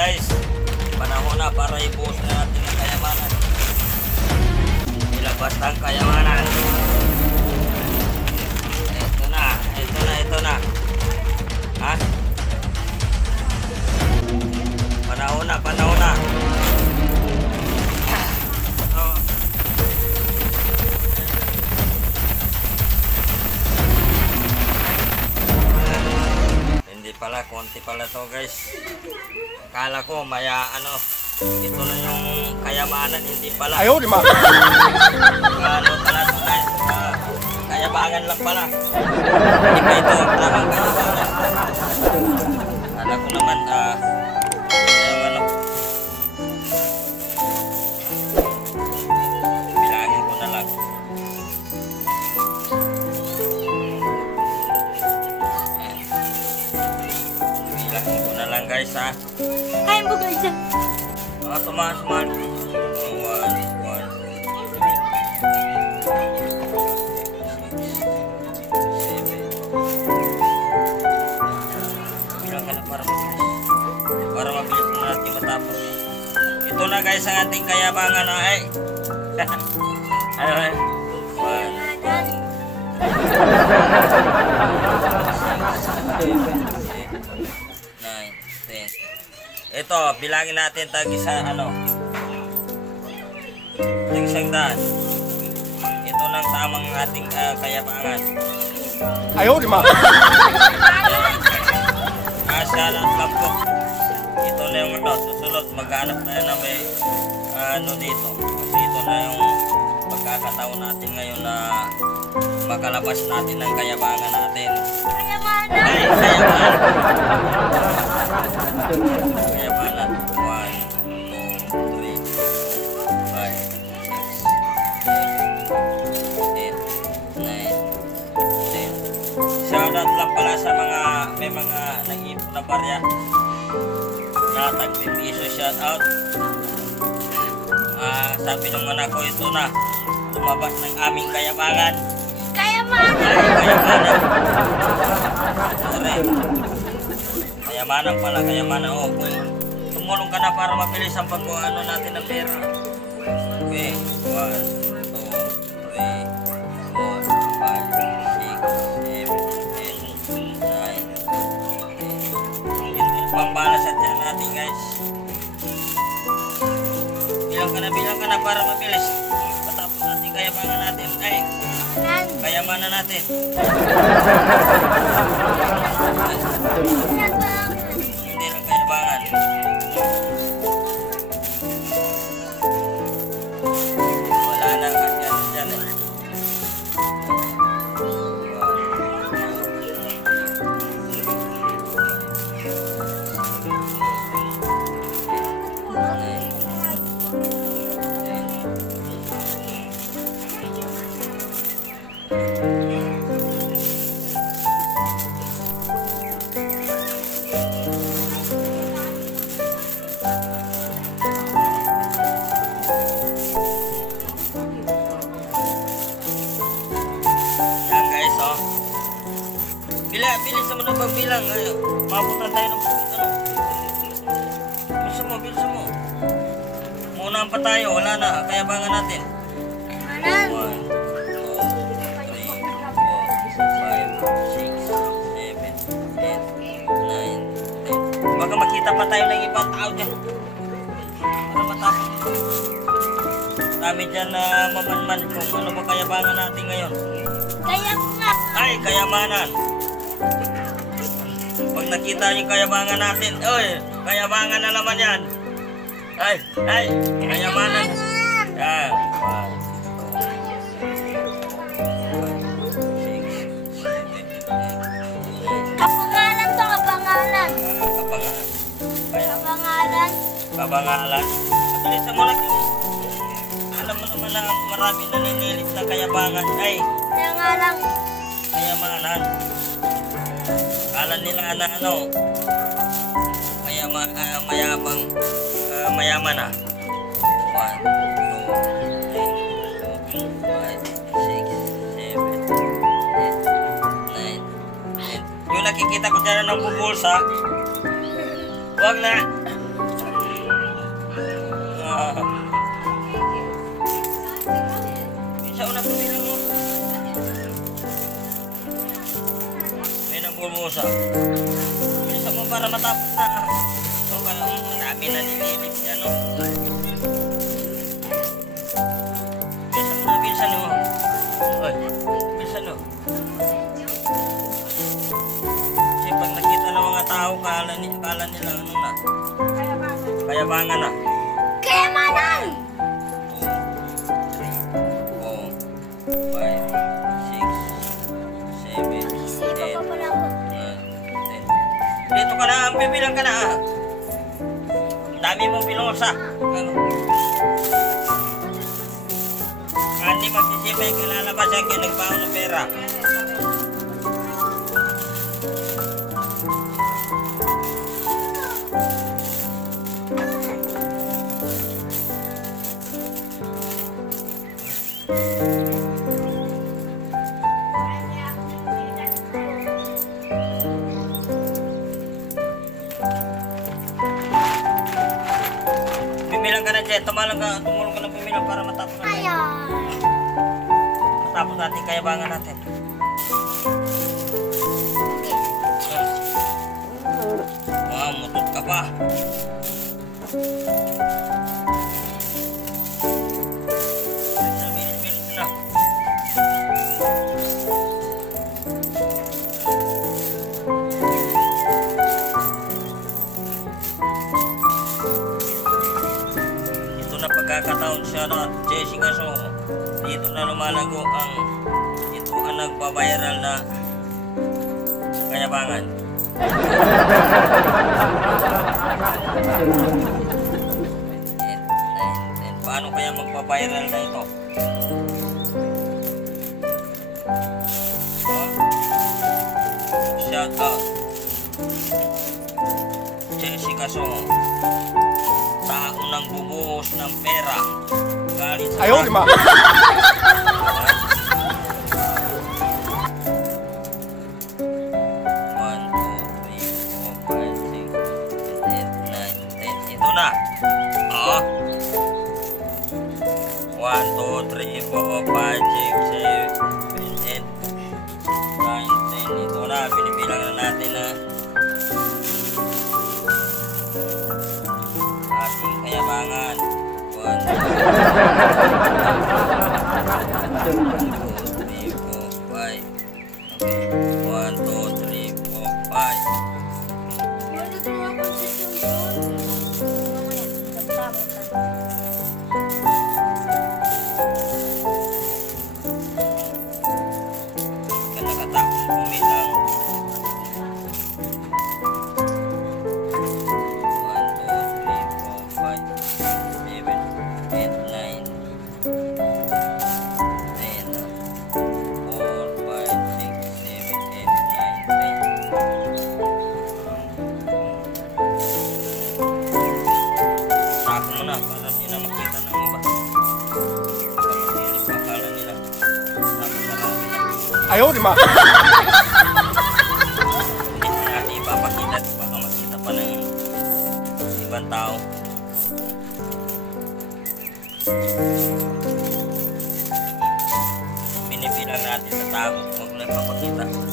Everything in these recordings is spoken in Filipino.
guys, panahon na para ibuhos na natin ang kayamanan. Ilabas ang kayamanan. Ito na. Ha? Panahon na. Hindi pala, konti pala to guys. Akala ko maya ito na yung kayamanan, hindi pala. Ayaw, di ma. Ano pala ito guys? Kayabangan lang pala. Hindi pa ito, tamang kayabangan. Akala ko naman, bilangin ko na lang. Bilangin ko na lang guys ha. Kain mo guys. Tumaas. Bilang ka na para mabilis na natin matapos. Ito na guys ang ating kayabangan na ay. Ay. 1, 2, 3, 4, 5, 6, 7, 8, 9, 10. Ito, bilangin natin tag-isang tag-isang daan. Ito ng tamang ating kayabangan. Ayaw, di ma. Salat lang po. Ito na yung susunod. Maghanap tayo na may dito. Kasi ito na yung pagkakataon natin ngayon na makalabas natin ng kayabangan natin. Kayamanan. Ay, kayabangan. Kayabangan. 1, 2, 3, 4, 5, 6, 7, 8, 9, 10. Shoutout lang pala sa may mga nag-ipon na barya na tagpipiso. Shoutout. Sabi ng anak ko, ito na lumabas ng aming kayabangan. Kayamanan. Kayamanan. Sorry. Kayamanan pala, kayamanan. Tumulong ka na para mabilis ang pagkuha natin ng pera. Okay. 1, 2, 3, 4, 5, 6, 7, 8, 9, 10. Ito yung pambalas at yan natin guys. Bilang ka na para mabilis. Patapos natin kayabangan natin. Ay, kayamanan natin. Hindi lang kayabangan. Wala na kasi dyan eh. Bilis mo na pagbilang. Mabutan tayo ng Bilisan mo. Munahan pa tayo. Wala na. Kayabangan natin. 1, 2, 3, 4, 5, 6, 7, 8, 9, 10. Baka makita pa tayo ng ibang tao dyan. Para matapos. Dami dyan na mamanman kung ano ba kayabangan natin ngayon. Ay, kayamanan. Pag nakita yung kayabangan natin, kayabangan na naman yan. Ay, kayamanan. Yan. 1, 2, 3, 4, 5, 6, 7, 8, 9. Kapangalan to, kapangalan. Kapangalan. Mabilisan mo lang yun. Alam mo naman na marami naninilit na kayabangan. Ay, Kaya nga lang. kayamanan. Kala nila na mayaman na. 1, 2, 3, 4, 5, 6, 7, 8, 9, 10. Yung nakikita ko dyan ng bubulsa, huwag na. pulmusa. Bilisan mo para matapos na. O, marami na nililip yan, no? Bilisan mo. Oy, bilisan mo. Kasi pag nakita ng mga tao, kala nila ano na. Kayabangan na. Kayamanan! 5, 6, 7, 8, Isipan pa pala ako. 10. Dito ka na, bibilang ka na. Ang dami mong pinusa. Ano? Hindi magsisipay ka lalabas yan kaya nagbaon ng pera. Bibilang ka na dyan, tumulong ka na bibilang para matapos natin. Ayan. Matapos natin, kayabangan natin. Wow, mutot ka pa. Bilis na. Ito na pagkakataon siya na Jessica So. Dito na lumalago ito ang nagpa-viral na kayabangan. 10. Paano kaya magpa-viral na ito? Shout out Jessica So, tao nang bubuhos ng pera galing sa Ayaw, di ba? 1, 2, 3, 4, 5, 6, 7, 8, 9, 10. Ito na, binibilang na natin na ating kayabangan. 1, 2, 3, 4, 5. 1, 2, 3, 4, 5. Maluto nga po si Tumton. Mamaya, nagtapos na. Nakatapos kumitang 哎呦我的妈！ Hindi ipapakita, baka makita pa ng ibang tao. Binibilang natin sa tao, huwag lang papakita. 1, 2,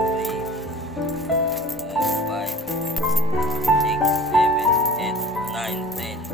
3, 4, 5, 6, 7, 8, 9, 10.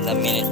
The minute.